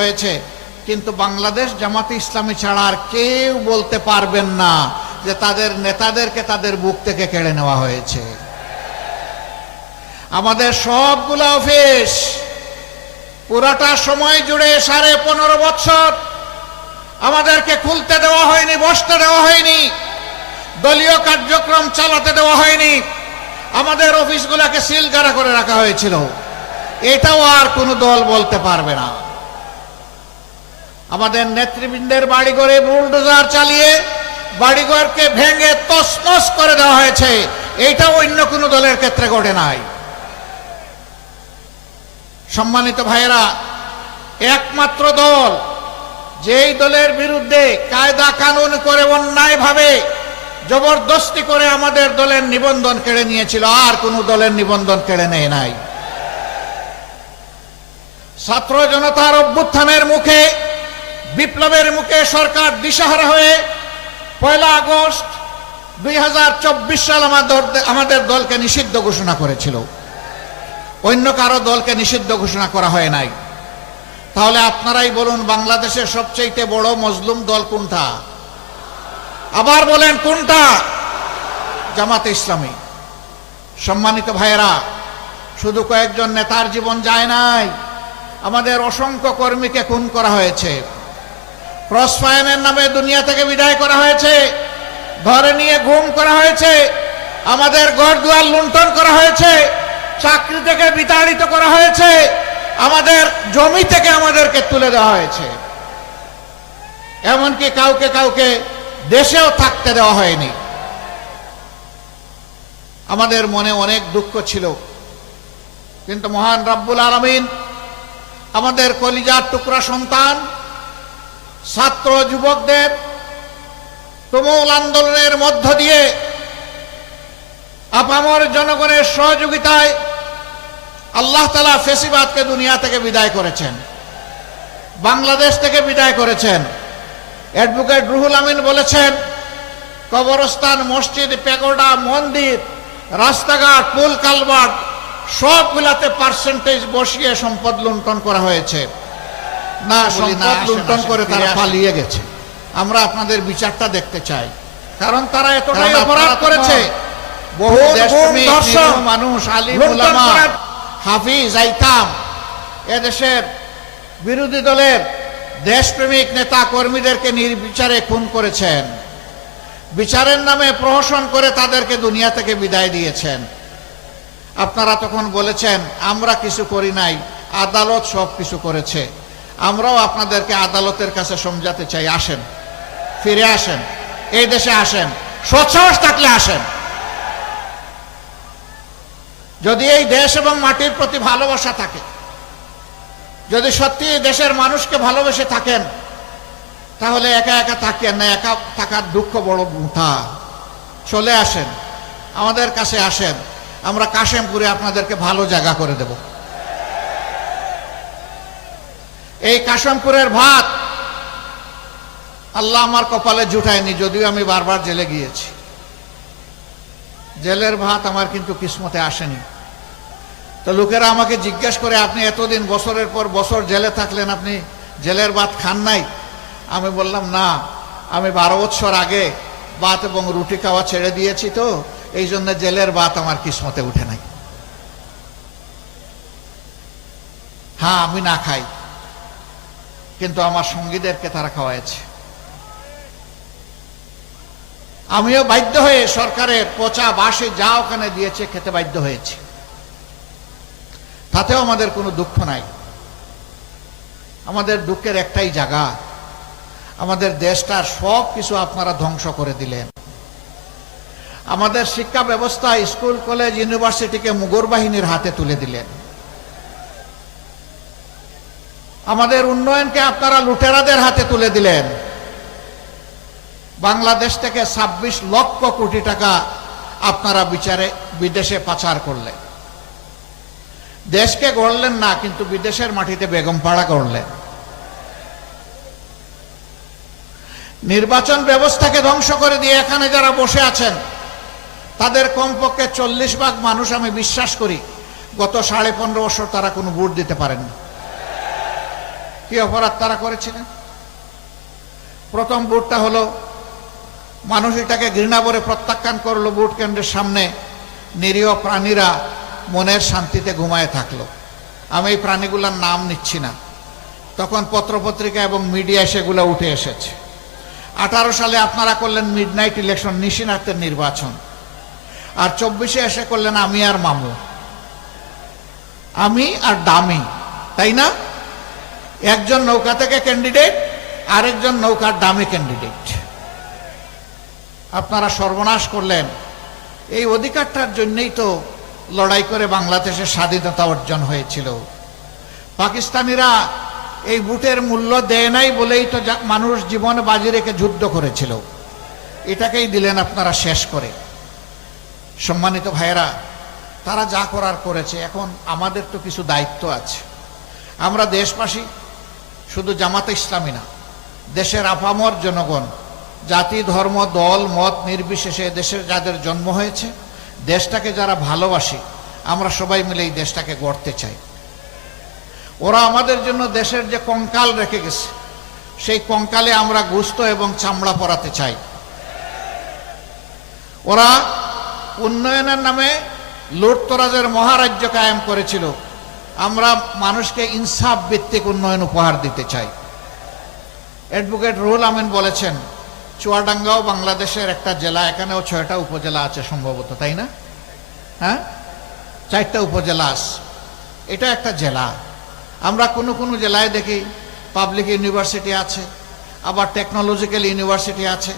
হয়েছে। কিন্তু বাংলাদেশ জামাতে ইসলামী ছাড়া আর কেউ বলতে পারবেন না যে তাদের নেতাদেরকে তাদের বুক থেকে কেড়ে নেওয়া হয়েছে। আমাদের সবগুলো অফিস পুরাটা সময় জুড়ে সাড়ে পনেরো বছর আমাদেরকে খুলতে দেওয়া হয়নি, বসতে দেওয়া হয়নি, দলীয় কার্যক্রম চালাতে দেওয়া হয়নি, আমাদের অফিসগুলোকে সিলগারা করে রাখা হয়েছিল। এটাও আর কোনো দল বলতে পারবে না। আমাদের নেতৃবৃন্দের বাড়িঘরে বুলডোজার চালিয়ে বাড়িঘরকে ভেঙে তসমস করে দেওয়া হয়েছে। এইটাও অন্য কোনো দলের ক্ষেত্রে ঘটে নাই। সম্মানিত ভাইয়েরা, একমাত্র দল যেই দলের বিরুদ্ধে কায়দা কানুন করে অন্যায়ভাবে জবরদস্তি করে আমাদের দলের নিবন্ধন কেড়ে নিয়েছিল, আর কোন দলের নিবন্ধন কেড়ে নেয় নাই। ছাত্র জনতার অভ্যুত্থানের মুখে বিপ্লবের মুখে সরকার দিশাহারা হয়ে পয়লা আগস্ট দুই হাজার চব্বিশ সাল আমাদের আমাদের দলকে নিষিদ্ধ ঘোষণা করেছিল। অন্য কারও দলকে নিষিদ্ধ ঘোষণা করা হয় নাই। তাহলে আপনারাই বলুন বাংলাদেশের সবচেয়ে বড় মজলুম দল কোনটা? আবার বলেন কোনটা? জামাতে ইসলামী। সম্মানিত ভাইয়েরা, শুধু কয়েকজন নেতার জীবন যায় নাই। আমাদের অসংখ্য কর্মীকে খুন করা হয়েছে। ক্রসফায়ানের নামে দুনিয়া থেকে বিদায় করা হয়েছে। ধরে নিয়ে ঘুম করা হয়েছে। আমাদের ঘর দুয়ার লুণ্ঠন করা হয়েছে। চাকরি থেকে বিতাড়িত করা হয়েছে। আমাদের জমি থেকে আমাদেরকে তুলে দেওয়া হয়েছে। এমনকি কাউকে কাউকে দেশেও থাকতে দেওয়া হয়নি। আমাদের মনে অনেক দুঃখ ছিল। কিন্তু মহান রাব্বুল আলমিন আমাদের কলিজার টুকরা সন্তান ছাত্র যুবকদের তুমুল আন্দোলনের মধ্য দিয়ে আপামর জনগণের সহযোগিতায় আল্লাহ তালা ফেসিবাদকে দুনিয়া থেকে বিদায় করেছেন, বাংলাদেশ থেকে বিদায় করেছেন। অ্যাডভোকেট রুহুল আমিন বলেছেন, কবরস্থান, মসজিদ, পেগোডা, মন্দির, রাস্তাঘাট, পুল কালভার্ট সবগুলাতে পার্সেন্টেজ বসিয়ে সম্পদ লুণ্ঠন করা হয়েছে। না সম্পদ লুণ্ঠন করে তারা পালিয়ে গেছে। আমরা আপনাদের বিচারটা দেখতে চাই। কারণ তারা এতটাই অপরাধ করেছে। বহু মানুষ আলিম হাফিজ আইতাম এদেশের বিরোধী দলের দেশপ্রেমিক নেতা কর্মীদেরকে নির্বিচারে খুন করেছেন। বিচারের নামে প্রহসন করে তাদেরকে দুনিয়া থেকে বিদায় দিয়েছেন। আপনারা তখন বলেছেন আমরা কিছু করি নাই আদালত সব কিছু করেছে। আমরাও আপনাদেরকে আদালতের কাছে সমঝাতে চাই, আসেন। ফিরে আসেন। এই দেশে আসেন। সৎসাহস থাকলে আসেন। যদি এই দেশ এবং মাটির প্রতি ভালোবাসা থাকে, যদি সত্যি দেশের মানুষকে ভালোবেসে থাকেন, তাহলে একা একা থাকেন না, একা থাকার দুঃখ বড় মুঠা চলে আসেন। আমাদের কাছে আসেন। আমরা কাশেমপুরে আপনাদেরকে ভালো জায়গা করে দেব। এই কাশেমপুরের ভাত। আল্লাহ আমার কপালে জুটায়নি, যদিও আমি বারবার জেলে গিয়েছি। জেলের ভাত আমার কিন্তু কিসমতে আসেনি। তো লোকেরা আমাকে জিজ্ঞেস করে, আপনি এতদিন বছরের পর বছর জেলে থাকলেন, আপনি জেলের ভাত খান নাই? আমি বললাম, না, আমি বারো বছর আগে ভাত এবং রুটি খাওয়া ছেড়ে দিয়েছি তো, এই জন্য জেলের ভাত আমার কিসমতে উঠে নাই। হ্যাঁ আমি না খাই। কিন্তু আমার সঙ্গীদেরকে তারা খাওয়াইছে। আমিও বাধ্য হয়ে সরকারের পচা বাসে যা ওখানে দিয়েছে খেতে বাধ্য হয়েছে। তাতেও আমাদের কোনো দুঃখ নাই। আমাদের দুঃখের একটাই জায়গা, আমাদের দেশটার সব কিছু আপনারা ধ্বংস করে দিলেন। আমাদের শিক্ষা ব্যবস্থা স্কুল, কলেজ, ইউনিভার্সিটিকে মুগর বাহিনীর হাতে তুলে দিলেন। আমাদের উন্নয়নকে আপনারা লুটেরাদের হাতে তুলে দিলেন। বাংলাদেশ থেকে ২৬ লক্ষ কোটি টাকা আপনারা বিচারে বিদেশে পাচার করলেন। দেশকে গড়লেন না, কিন্তু বিদেশের মাটিতে বেগম পাড়া করলেন নির্বাচন ব্যবস্থাকে ধ্বংস করে দিয়ে এখানে যারা বসে আছেন, তাদের কমপক্ষে চল্লিশ ভাগ মানুষ আমি বিশ্বাস করি, গত সাড়ে পনেরো বছর তারা কোনো ভোট দিতে পারেন কি অপরাধ তারা করেছিলেন প্রথম বুটটা হলো, মানুষ এটাকে ঘৃণা করে প্রত্যাখ্যান করল বুট কেন্দ্রের সামনে। নিরীহ প্রাণীরা মনের শান্তিতে ঘুমায় থাকল। আমি এই প্রাণীগুলোর নাম নিচ্ছি না। তখন পত্রপত্রিকা এবং মিডিয়া সেগুলো উঠে এসেছে। আঠারো সালে আপনারা করলেন মিড নাইট ইলেকশন নিশিনাথের নির্বাচন। আর চব্বিশে এসে করলেন আমি আর মামু। আমি আর দামি, তাই না? একজন নৌকা থেকে ক্যান্ডিডেট আরেকজন নৌকার দামি ক্যান্ডিডেট আপনারা সর্বনাশ করলেন। এই অধিকারটার জন্যই তো লড়াই করে বাংলাদেশের স্বাধীনতা অর্জন হয়েছিল। পাকিস্তানিরা এই বুটের মূল্য দেয় নাই বলেই তো মানুষ জীবন বাজি রেখে যুদ্ধ করেছিল। এটাকেই দিলেন আপনারা শেষ করে। সম্মানিত ভাইয়েরা, তারা যা করার করেছে, এখন আমাদের তো কিছু দায়িত্ব আছে। আমরা দেশবাসী শুধু জামাতে ইসলামী না, দেশের আপামর জনগণ, জাতি, ধর্ম, দল, মত নির্বিশেষে দেশের যাদের জন্ম হয়েছে, দেশটাকে যারা ভালোবাসি, আমরা সবাই মিলে এই দেশটাকে গড়তে চাই। ওরা আমাদের জন্য দেশের যে কঙ্কাল রেখে গেছে, সেই কঙ্কালে আমরা গুস্ত এবং চামড়া পরাতে চাই। ওরা উন্নয়নের নামে লুটতরাজের মহারাজ্য কায়েম করেছিল। আমরা মানুষকে ইনসাফ ভিত্তিক উন্নয়ন উপহার দিতে চাই। অ্যাডভোকেট রুহুল আমিন বলেছেন, চুয়াডাঙ্গাও বাংলাদেশের একটা জেলা, এখানেও ছয়টা উপজেলা আছে সম্ভবত, তাই না? হ্যাঁ? চারটা উপজেলা আছে। এটা একটা জেলা। আমরা কোনো কোনো জেলায় দেখি পাবলিক ইউনিভার্সিটি আছে, আবার টেকনোলজিক্যাল ইউনিভার্সিটি আছে,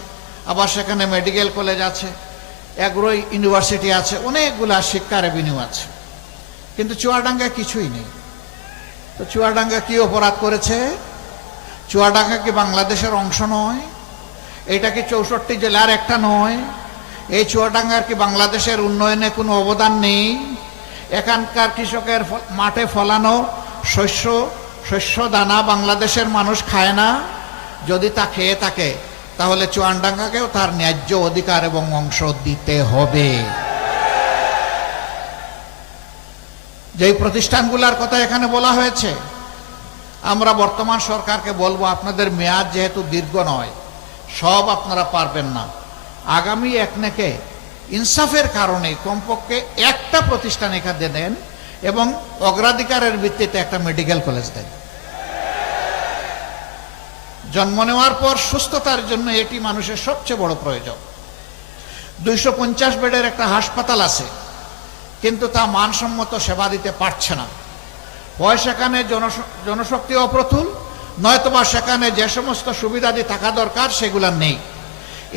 আবার সেখানে মেডিকেল কলেজ আছে অ্যাগ্রো ইউনিভার্সিটি আছে, অনেকগুলা শিক্ষা রেভিনিউ আছে। কিন্তু চুয়াডাঙ্গায় কিছুই নেই। তো চুয়াডাঙ্গা কি অপরাধ করেছে? চুয়াডাঙ্গা কি বাংলাদেশের অংশ নয়? এটা কি চৌষট্টি জেলার একটা নয়? এই চুয়াডাঙ্গার কি বাংলাদেশের উন্নয়নে কোনো অবদান নেই? এখানকার কৃষকের মাঠে ফলানো শস্য শস্য দানা বাংলাদেশের মানুষ খায় না। যদি তা খেয়ে থাকে, তাহলে চুয়াডাঙ্গাকেও তার ন্যায্য অধিকার এবং অংশ দিতে হবে। যেই প্রতিষ্ঠানগুলোর কথা এখানে বলা হয়েছে, আমরা বর্তমান সরকারকে বলব আপনাদের মেয়াদ যেহেতু দীর্ঘ নয়, সব আপনারা পারবেন না। আগামী একনেকে ইনসাফের কারণে কমপক্ষে একটা প্রতিষ্ঠান এখানে দেন এবং অগ্রাধিকারের ভিত্তিতে একটা মেডিকেল কলেজ দেন। জন্ম নেওয়ার পর সুস্থতার জন্য এটি মানুষের সবচেয়ে বড় প্রয়োজন। দুইশো পঞ্চাশ বেডের একটা হাসপাতাল আছে কিন্তু তা মানসম্মত সেবা দিতে পারছে না। হয় সেখানে জনশক্তি অপ্রতুল, নয়তোবা সেখানে যে সমস্ত সুবিধাদি থাকা দরকার সেগুলা নেই।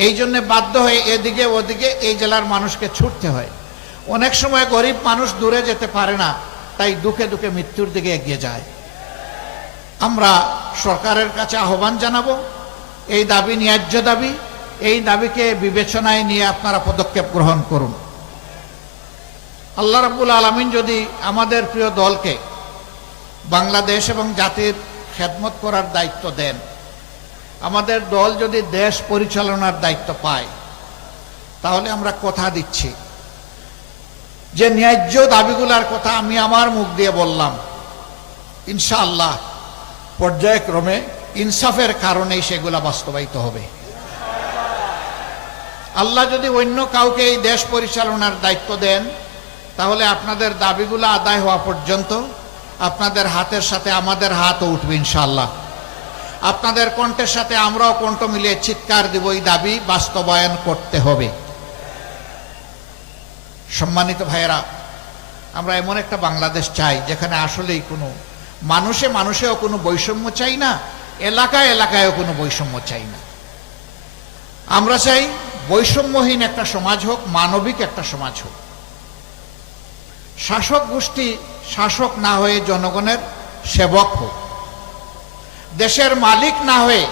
এই জন্য বাধ্য হয়ে এদিকে ওদিকে এই জেলার মানুষকে ছুটতে হয়। অনেক সময় গরিব মানুষ দূরে যেতে পারে না, তাই দুঃখে দুঃখে মৃত্যুর দিকে এগিয়ে যায়। আমরা সরকারের কাছে আহ্বান জানাব, এই দাবি ন্যায্য দাবি, এই দাবিকে বিবেচনায় নিয়ে আপনারা পদক্ষেপ গ্রহণ করুন। আল্লাহ রাব্বুল আলমিন যদি আমাদের প্রিয় দলকে বাংলাদেশ এবং জাতির খেদমত করার দায়িত্ব দেন, আমাদের দল যদি দেশ পরিচালনার দায়িত্ব পায়, তাহলে আমরা কথা দিচ্ছি। যে ন্যায্য দাবিগুলার কথা আমি আমার মুখ দিয়ে বললাম, ইনশাআল্লাহ পর্যায়ক্রমে ইনসাফের কারণেই সেগুলা বাস্তবায়িত হবে। আল্লাহ যদি অন্য কাউকে এই দেশ পরিচালনার দায়িত্ব দেন তাহলে আপনাদের দাবিগুলো আদায় হওয়া পর্যন্ত আপনাদের হাতের সাথে আমাদের হাতও উঠবে ইনশাআল্লাহ। আপনাদের কণ্ঠের সাথে আমরাও কণ্ঠ মিলিয়ে চিৎকার দিব, এই দাবি বাস্তবায়ন করতে হবে। সম্মানিত ভাইয়েরা, আমরা এমন একটা বাংলাদেশ চাই যেখানে আসলেই কোনো মানুষে মানুষেও কোনো বৈষম্য চাই না, এলাকায় এলাকায়ও কোনো বৈষম্য চাই না। আমরা চাই বৈষম্যহীন একটা সমাজ হোক, মানবিক একটা সমাজ হোক। শাসক গোষ্ঠী শাসক না হয়ে জনগণের সেবক হোক। দেশের মালিক না হয়ে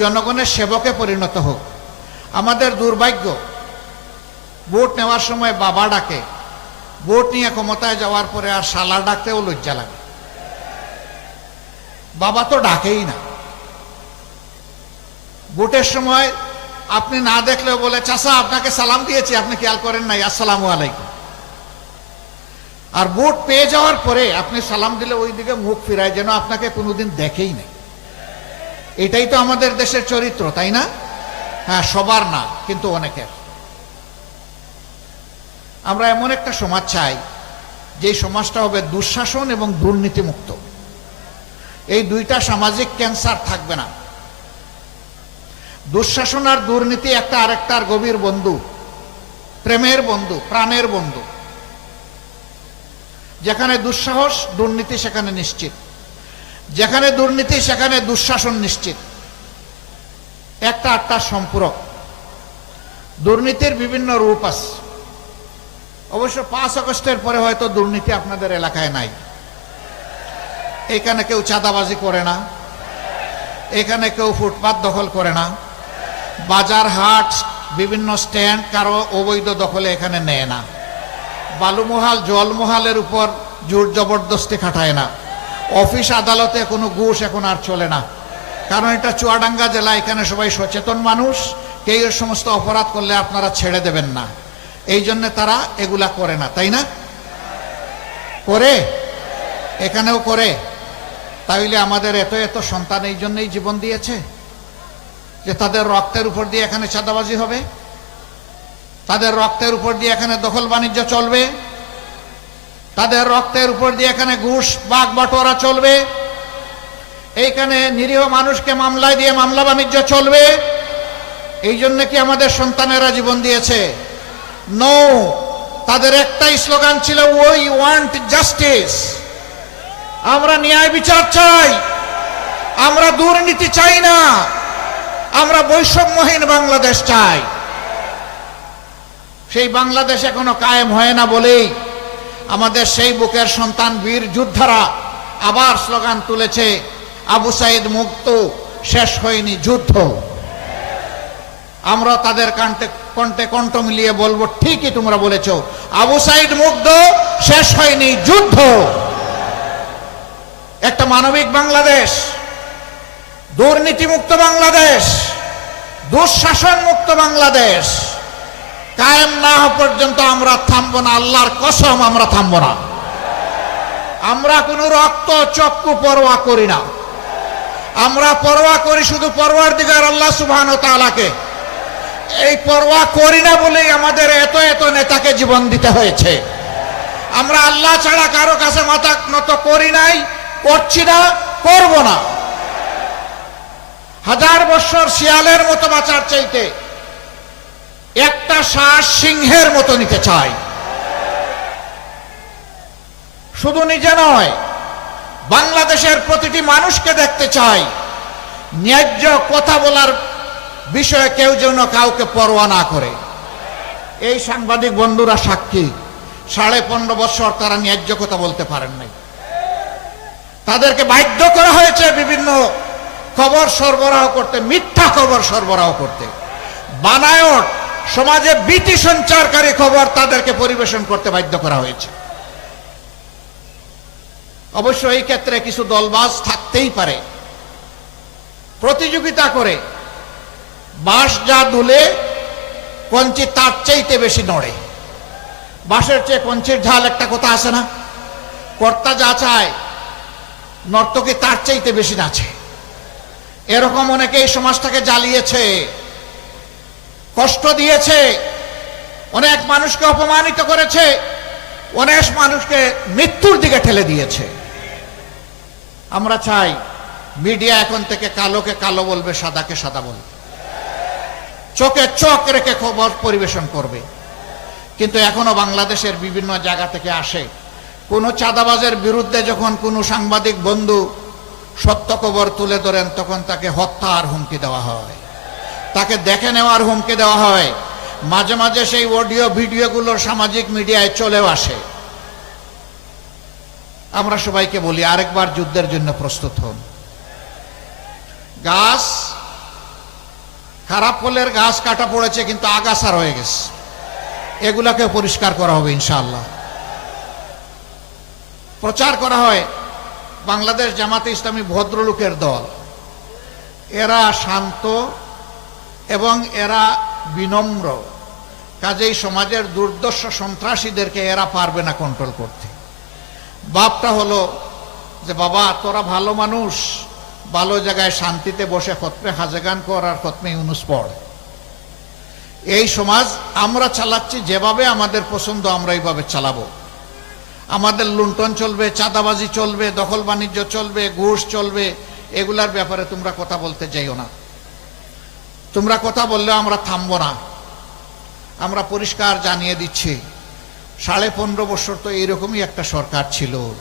জনগণের সেবকে পরিণত হোক। আমাদের দুর্ভাগ্য, ভোট নেওয়ার সময় বাবা ডাকে, ভোট নিয়ে ক্ষমতায় যাওয়ার পরে আর শালা ডাকতেও লজ্জা লাগে। বাবা তো ডাকেই না। ভোটের সময় আপনি না দেখলেও বলে চাষা আপনাকে সালাম দিয়েছি, আপনি খেয়াল করেন নাই, আসসালামু আলাইকুম। আর ভোট পেয়ে যাওয়ার পরে আপনি সালাম দিলে ওই দিকে মুখ ফিরায় যেন আপনাকে কোনোদিন দেখেই নেই। এটাই তো আমাদের দেশের চরিত্র, তাই না? হ্যাঁ সবার না, কিন্তু অনেকের। আমরা এমন একটা সমাজ চাই যে সমাজটা হবে দুঃশাসন এবং দুর্নীতিমুক্ত। এই দুইটা সামাজিক ক্যান্সার থাকবে না। দুঃশাসন আর দুর্নীতি একটা আরেকটার গভীর বন্ধু, প্রেমের বন্ধু, প্রাণের বন্ধু। যেখানে দুঃসাহস, দুর্নীতি সেখানে নিশ্চিত। যেখানে দুর্নীতি, সেখানে দুঃশাসন নিশ্চিত। একটা আটটার সম্পূরক। দুর্নীতির বিভিন্ন রূপ আছে। অবশ্য পাঁচ আগস্টের পরে হয়তো দুর্নীতি আপনাদের এলাকায় নাই। এখানে কেউ চাঁদাবাজি করে না। এখানে কেউ ফুটপাত দখল করে না। বাজার হাট, বিভিন্ন স্ট্যান্ড কারও অবৈধ দখলে এখানে নেয় না। বালুমহাল জলমহালের উপর জোর জবরদস্তি খাটায় না। অফিস আদালতে কোনো ঘুষ এখন আর চলে না। কারণ এটা চুয়াডাঙ্গা জেলা, এখানে সবাই সচেতন মানুষ, কেউ সমস্ত অপরাধ করলে আপনারা ছেড়ে দেবেন না। এই জন্য তারা এগুলা করে না, তাই না? করে? এখানেও করে। তাইলে আমাদের এত এত সন্তান এই জন্যই জীবন দিয়েছে? যে তাদের রক্তের উপর দিয়ে এখানে চাঁদাবাজি হবে? তাদের রক্তের উপর দিয়ে এখানে দখল বাণিজ্য চলবে। তাদের রক্তের উপর দিয়ে এখানে ঘুষ, বাঘ বাটোয়ারা চলবে। এইখানে নিরীহ মানুষকে মামলায় দিয়ে মামলা বাণিজ্য চলবে। এই জন্য কি আমাদের সন্তানেরা জীবন দিয়েছে? নো তাদের একটাই স্লোগান ছিল ওই ওয়ান্ট জাস্টিস আমরা ন্যায় বিচার চাই। আমরা দুর্নীতি চাই না। আমরা বৈষম্যহীন বাংলাদেশ চাই। সেই বাংলাদেশ এখনও কায়েম হয় না বলেই আমাদের সেই বুকের সন্তান বীর যোদ্ধারা আবার স্লোগান তুলেছে, আবু সাইদ মুক্ত, শেষ হয়নি যুদ্ধ। আমরা তাদের কান্টে, কণ্ঠে কণ্ঠ মিলিয়ে বলব, ঠিকই তোমরা বলেছ, আবু সাইদ মুগ্ধ শেষ হয়নি যুদ্ধ। একটা মানবিক বাংলাদেশ, দুর্নীতিমুক্ত বাংলাদেশ দুঃশাসন মুক্ত বাংলাদেশ কায়েম না হওয়া পর্যন্ত আমরা থামবো না। আল্লাহর কসম, আমরা থামবো না। আমরা কোনো রক্ত, চক্ষু পরোয়া করি না। আমরা পরোয়া করি শুধু পরোয়ার দিগার আল্লাহ সুবহান ও তাআলাকে। এই পরোয়া করি না বলেই আমাদের এত এত নেতাকে জীবন দিতে হয়েছে। আমরা আল্লাহ ছাড়া কারও কাছে মাথা নত করি নাই, করছি না, করব না। হাজার বছর শিয়ালের মতো বাঁচার চাইতে একটা শ্বাস সিংহের মতো নিতে চাই শুধু নিজে নয়, বাংলাদেশের প্রতিটি মানুষকে দেখতে চাই ন্যায্য কথা বলার বিষয়ে কেউ যেন কাউকে পরোয়া না করে। এই সাংবাদিক বন্ধুরা সাক্ষী, সাড়ে পনেরো বছর তারা ন্যায্য কথা বলতে পারেন নাই। তাদেরকে বাধ্য করা হয়েছে বিভিন্ন খবর সরবরাহ করতে, মিথ্যা খবর সরবরাহ করতে। বানায়ট সমাজে ভীতি সঞ্চারকারী খবর তাদেরকে পরিবেশন করতে বাধ্য করা হয়েছে। অবশ্য এই ক্ষেত্রে কিছু দলবাজ থাকতেই পারে। প্রতিযোগিতা করে বাঁশ যা দুলে কঞ্চি তার চাইতে বেশি নড়ে। বাঁশের চেয়ে কঞ্চির ঝাল একটা কথা আছে না? কর্তা যা চায়, নর্তকী তার চাইতে বেশি নাচে। এরকম অনেকে এই সমাজটাকে জ্বালিয়েছে। কষ্ট দিয়েছে। অনেক মানুষকে অপমানিত করেছে। অনেক মানুষকে মৃত্যুর দিকে ঠেলে দিয়েছে। আমরা চাই মিডিয়া এখন থেকে কালোকে কালো বলবে, সাদাকে সাদা বলবে। চোখে চোখ রেখে খবর পরিবেশন করবে। কিন্তু এখনও বাংলাদেশের বিভিন্ন জায়গা থেকে আসে, কোনো চাঁদাবাজের বিরুদ্ধে যখন কোনো সাংবাদিক বন্ধু সত্য খবর তুলে ধরেন, তখন তাকে হত্যা আর হুমকি দেওয়া হয়। তাকে দেখে নেওয়ার হুমকি দেওয়া হয়। মাঝে মাঝে সেই অডিও ভিডিওগুলোর সামাজিক মিডিয়ায় চলেও আসে। আমরা সবাইকে বলি, আরেকবার যুদ্ধের জন্য প্রস্তুত হন। গাছ, খারাপ ফলের গাছ কাটা পড়েছে, কিন্তু আগাছা রয়ে গেছে। এগুলাকে পরিষ্কার করা হবে, ইনশাআল্লাহ। প্রচার করা হয় বাংলাদেশ জামাতে ইসলামী ভদ্রলোকের দল। এরা শান্ত এবং এরা বিনম্র। কাজেই সমাজের দুর্দর্শ সন্ত্রাসীদেরকে এরা পারবে না কন্ট্রোল করতে। বাপটা হলো যে, বাবা, তোরা ভালো মানুষ। ভালো জায়গায় শান্তিতে বসে খতমে হাজেগান কর আর খতমে ইউনুস পড়। এই সমাজ আমরা চালাচ্ছি, যেভাবে আমাদের পছন্দ আমরা এইভাবে চালাবো। আমাদের লুণ্ঠন চলবে, চাঁদাবাজি চলবে, দখল বাণিজ্য চলবে, ঘুষ চলবে, এগুলার ব্যাপারে তোমরা কথা বলতে যাইও না। তোমরা কথা বললেও আমরা থামবো না। আমরা পরিষ্কার জানিয়ে দিচ্ছি, সাড়ে পনেরো বছর তো এইরকমই একটা সরকার ছিল।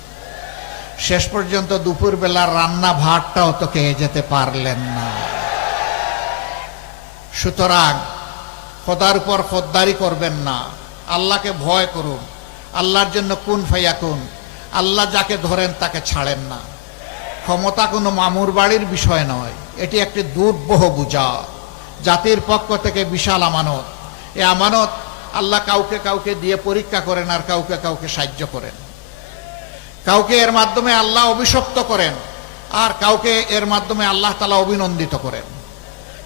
শেষ পর্যন্ত দুপুর বেলার রান্না ভাতটাও তো খেয়ে যেতে পারলেন না। সুতরাং খোদার উপর খোদ্দারি করবেন না। আল্লাহকে ভয় করুন। আল্লাহর জন্য কোন ফাইয়া কোন। আল্লাহ যাকে ধরেন তাকে ছাড়েন না। ক্ষমতা কোনো মামুর বাড়ির বিষয় নয়। এটি একটি দুর্বহ বুঝা। জাতির পক্ষ থেকে বিশাল আমানত। এ আমানত আল্লাহ কাউকে কাউকে দিয়ে পরীক্ষা করেন আর কাউকে কাউকে সাহায্য করেন। কাউকে এর মাধ্যমে আল্লাহ অভিশপ্ত করেন আর কাউকে এর মাধ্যমে আল্লাহ তালা অভিনন্দিত করেন।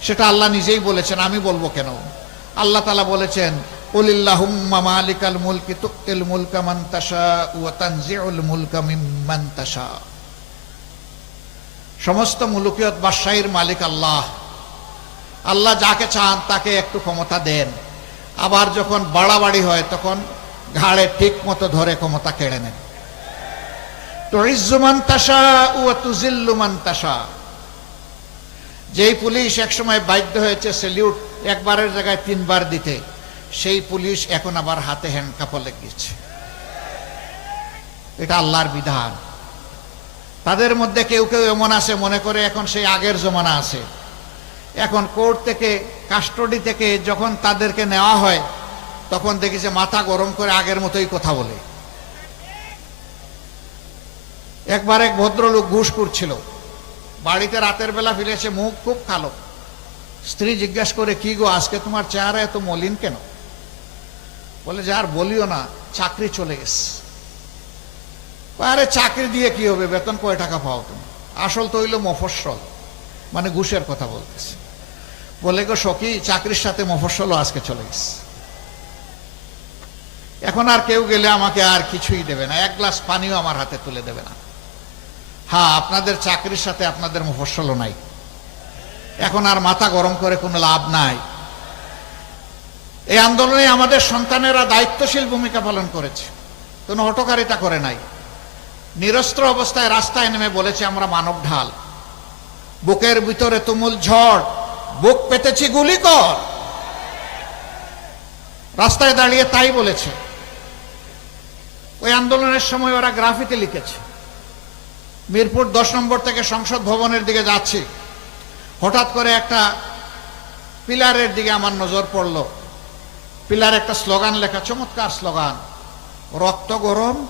সেটা আল্লাহ নিজেই বলেছেন, আমি বলব কেন? আল্লাহ তালা বলেছেন সমস্ত মুলুকিয়ত বাদশাহীর মালিক আল্লাহ। আল্লাহ যাকে চান তাকে একটু ক্ষমতা দেন। আবার যখন বাড়াবাড়ি হয়, তখন ঘাড়ে ঠিক মতো ধরে ক্ষমতা কেড়ে নেন। তো ইজ্জুমান তাসা ও তুজিল্লুমান তাসা যেই পুলিশ একসময় বাধ্য হয়েছে সেলিউট একবারের জায়গায় তিনবার দিতে, সেই পুলিশ এখন আবার হাতে হ্যান্ডকাপও লেগেছে এটা আল্লাহর বিধান। তাদের মধ্যে কেউ কেউ এমন আছে, মনে করে এখন সেই আগের জমানা আছে। এখন কোর্ট থেকে, কাস্টডি থেকে যখন তাদেরকে নেওয়া হয়, তখন দেখি যে মাথা গরম করে আগের মতোই কথা বলে। একবার এক ভদ্রলোক ঘুষ করছিল। বাড়িতে রাতের বেলা ফিরেছে মুখ খুব কালো। স্ত্রী জিজ্ঞাসা করে, কি গো, আজকে তোমার চেহারা এত মলিন কেন? বলে, যে আর বলিও না, চাকরি চলে গেছে। আরে, চাকরি দিয়ে কি হবে? বেতন কয় টাকা পাও তুমি? আসল তো হইল মফস্বল মানে ঘুষের কথা বলতেছে। বলে, গো সখী, চাকরির সাথে মফস্বলও আজকে চলে গেছে। এখন আর কেউ গেলে আমাকে আর কিছুই দেবে না। এক গ্লাস পানিও আমার হাতে তুলে দেবে না। হ্যাঁ আপনাদের চাকরির সাথে আপনাদের মফস্বলও নাই। এখন আর মাথা গরম করে কোনো লাভ নাই। এই আন্দোলনে আমাদের সন্তানেরা দায়িত্বশীল ভূমিকা পালন করেছে। কোনো হটকারিতা করে নাই। নিরস্ত্র অবস্থায় রাস্তায় নেমে বলেছে, আমরা মানব ঢাল। বুকের ভিতরে তুমুল ঝড় বুক পেতেছি গুলি কর। রাস্তায় দাঁড়িয়ে তাই বলেছে। ওই আন্দোলনের সময় ওরা গ্রাফিতে লিখেছে। মিরপুর দশ নম্বর থেকে সংসদ ভবনের দিকে যাচ্ছি। হঠাৎ করে একটা পিলারের দিকে আমার নজর পড়ল। পিলার একটা স্লোগান লেখা, চমৎকার স্লোগান, রক্ত গরম,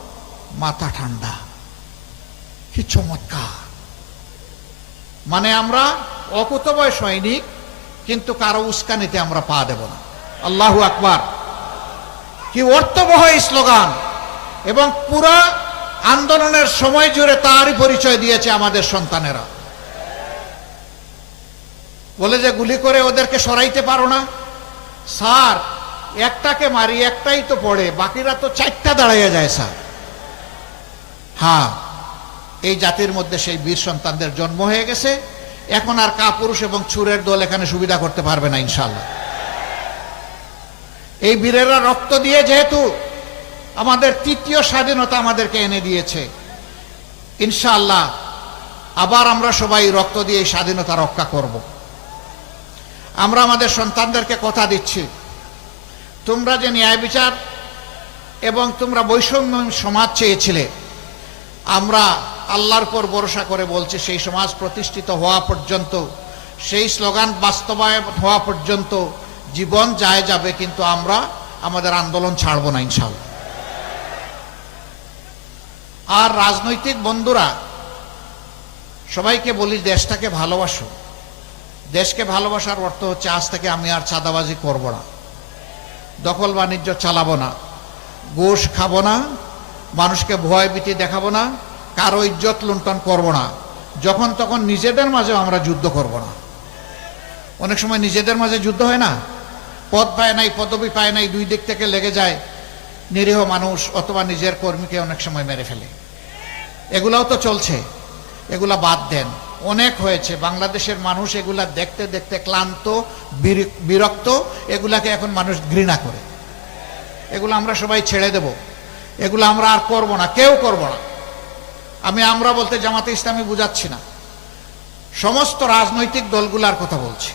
মাথা ঠান্ডা। কি চমৎকার। মানে আমরা অকুতবয় সৈনিক কিন্তু কারও উস্কানিতে আমরা পা দেব না। আল্লাহু আকবার। কি অর্থবহ এই স্লোগান। এবং পুরা আন্দোলনের সময় জুড়ে তারই পরিচয় দিয়েছে আমাদের সন্তানেরা। বলে যে গুলি করে ওদেরকে সরাইতে পারো না। স্যার, একটাকে মারি, একটাই তো পড়ে, বাকিরা তো চারটা দাঁড়াইয়া যায়, স্যার। হ্যাঁ এই জাতির মধ্যে সেই বীর সন্তানদের জন্ম হয়ে গেছে। এখন আর কাপুরুষ এবং চুরের দল এখানে সুবিধা করতে পারবে না ইনশাল্লাহ এই বীরেরা রক্ত দিয়ে যেহেতু আমাদের তৃতীয় স্বাধীনতা আমাদেরকে এনে দিয়েছে, ইনশাআল্লাহ আবার আমরা সবাই রক্ত দিয়ে এই স্বাধীনতা রক্ষা করব। আমরা আমাদের সন্তানদেরকে কথা দিচ্ছি, তোমরা যে ন্যায় বিচার এবং তোমরা বৈষম্য সমাজ চেয়েছিলে, আমরা আল্লাহর পর ভরসা করে বলছে, সেই সমাজ প্রতিষ্ঠিত হওয়া পর্যন্ত, সেই স্লোগান বাস্তবায়ন হওয়া পর্যন্ত জীবন যায় যাবে, কিন্তু আমরা আমাদের আন্দোলন ছাড়বো না ইনশাল্লাহ আর রাজনৈতিক বন্ধুরা, সবাইকে বলি, দেশটাকে ভালোবাসো। দেশকে ভালোবাসার অর্থ হচ্ছে, আজ থেকে আমি আর চাঁদাবাজি করব না। দখল বাণিজ্য চালাবো না। ঘুষ খাব না। মানুষকে ভয় ভীতি দেখাবো না। কারও ইজ্জত লুণ্ঠন করব না। যখন তখন নিজেদের মাঝেও আমরা যুদ্ধ করব না। অনেক সময় নিজেদের মাঝে যুদ্ধ হয় না। পদ পায় নাই, পদবি পায় নাই, দুই দিক থেকে লেগে যায় নিরীহ মানুষ অথবা নিজের কর্মীকে অনেক সময় মেরে ফেলে। এগুলাও তো চলছে। এগুলা বাদ দেন। অনেক হয়েছে। বাংলাদেশের মানুষ এগুলা দেখতে দেখতে ক্লান্ত, বির- বিরক্ত, এগুলাকে এখন মানুষ ঘৃণা করে। এগুলো আমরা সবাই ছেড়ে দেব। এগুলো আমরা আর করব না। কেউ করব না। আমি আমরা বলতে জামাতে ইসলামী বুঝাচ্ছি না। সমস্ত রাজনৈতিক দলগুলার কথা বলছি।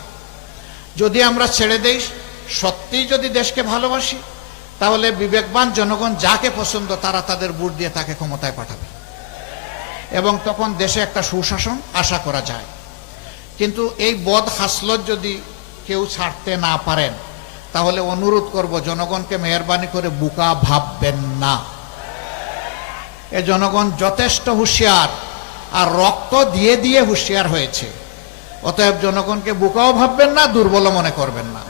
যদি আমরা ছেড়ে দেই, সত্যিই যদি দেশকে ভালোবাসি, তাহলে বিবেকবান জনগণ যাকে পছন্দ, তারা তাদের বুট দিয়ে তাকে ক্ষমতায় পাঠাবে। এবং তখন দেশে একটা সুশাসন আশা করা যায়। কিন্তু এই বদ হাসলত যদি কেউ ছাড়তে না পারেন, তাহলে অনুরোধ করব, জনগণকে মেহরবানি করে বুকা ভাববেন না। এ জনগণ যথেষ্ট হুঁশিয়ার আর রক্ত দিয়ে দিয়ে হুঁশিয়ার হয়েছে। অতএব জনগণকে বুকাও ভাববেন না দুর্বল মনে করবেন না।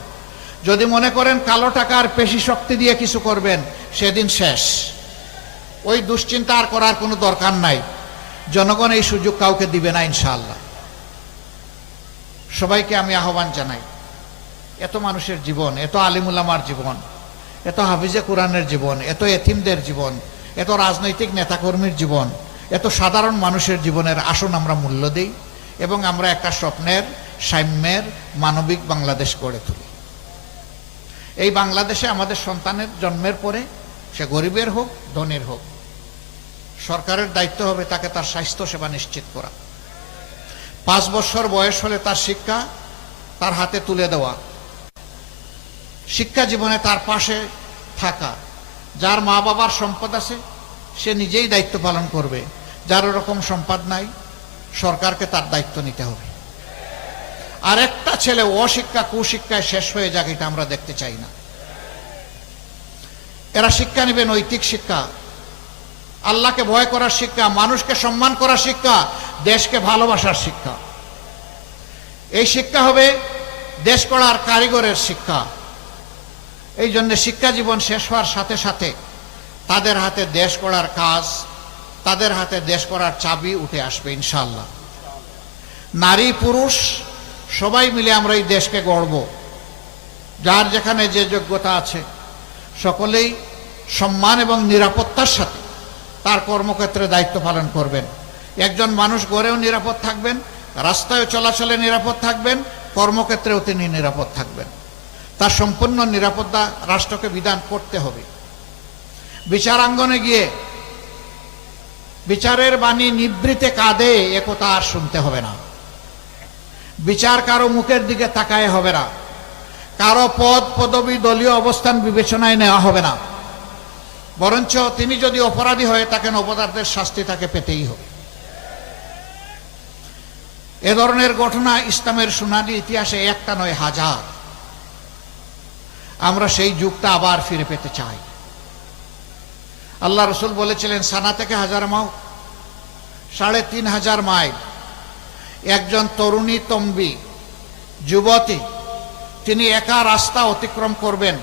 যদি মনে করেন কালো টাকার পেশি শক্তি দিয়ে কিছু করবেন, সেদিন শেষ। ওই দুশ্চিন্তা আর করার কোনো দরকার নাই। জনগণ এই সুযোগ কাউকে দিবে না, ইনশাআল্লাহ। সবাইকে আমি আহ্বান জানাই, এত মানুষের জীবন, এত আলিমুলামার জীবন, এত হাফিজে কোরআনের জীবন, এত এথিমদের জীবন এত রাজনৈতিক নেতাকর্মীর জীবন, এত সাধারণ মানুষের জীবনের আসন আমরা মূল্য দিই এবং আমরা একটা স্বপ্নের, সাম্যের, মানবিক বাংলাদেশ গড়ে তুলি। এই বাংলাদেশে আমাদের সন্তানের জন্মের পরে সে গরিবের হোক, ধনীর হোক, সরকারের দায়িত্ব হবে তাকে তার স্বাস্থ্য সেবা নিশ্চিত করা। পাঁচ বছর বয়স হলে তার শিক্ষা তার হাতে তুলে দেওয়া, শিক্ষা জীবনে তার পাশে থাকা যার মা বাবার সম্পদ আছে, সে নিজেই দায়িত্ব পালন করবে। যার ওরকম সম্পদ নাই, সরকারকে তার দায়িত্ব নিতে হবে। আর একটা ছেলে অশিক্ষা, কুশিক্ষায় শেষ হয়ে যাক, এটা আমরা দেখতে চাই না। এরা শিক্ষা নেবে নৈতিক শিক্ষা। আল্লাহকে ভয় করার শিক্ষা, মানুষকে সম্মান করার শিক্ষা, দেশকে ভালোবাসার শিক্ষা। এই শিক্ষা হবে দেশ করার কারিগরের শিক্ষা। এই জন্য শিক্ষা জীবন শেষ হওয়ার সাথে সাথে তাদের হাতে দেশ করার কাজ, তাদের হাতে দেশ করার চাবি উঠে আসবে ইনশাল্লাহ নারী, পুরুষ, সবাই মিলে আমরা এই দেশকে গড়ব। যার যেখানে যে যোগ্যতা আছে, সকলেই সম্মান এবং নিরাপত্তার সাথে তার কর্মক্ষেত্রে দায়িত্ব পালন করবেন। একজন মানুষ গড়েও নিরাপদ থাকবেন রাস্তায় চলাচলে নিরাপদ থাকবেন, কর্মক্ষেত্রেও তিনি নিরাপদ থাকবেন। তার সম্পূর্ণ নিরাপত্তা রাষ্ট্রকে বিধান করতে হবে। বিচারাঙ্গনে গিয়ে বিচারের বাণী নিবৃতে কাঁদে একথা আর শুনতে হবে না। বিচার কারও মুখের দিকে তাকায় হবে না। কারও পদ, পদবি, দলীয় অবস্থান বিবেচনায় নেওয়া হবে না। বরঞ্চ তিনি যদি অপরাধী হয় তাকে অপরাধের শাস্তি তাকে পেতেই হবে। এ ধরনের ঘটনা ইসলামের সোনালী ইতিহাসে একটা নয়, হাজার। আমরা সেই যুগটা আবার ফিরে পেতে চাই। আল্লাহ রসুল বলেছিলেন, সানা থেকে হাজার মাও সাড়ে তিন হাজার মাইল। একজন তরুণী তম্বি, যুবতী, তিনি একা রাস্তা অতিক্রম করবেন,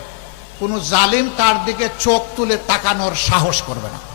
কোনো জালিম তার দিকে চোখ তুলে তাকানোর সাহস করবে না।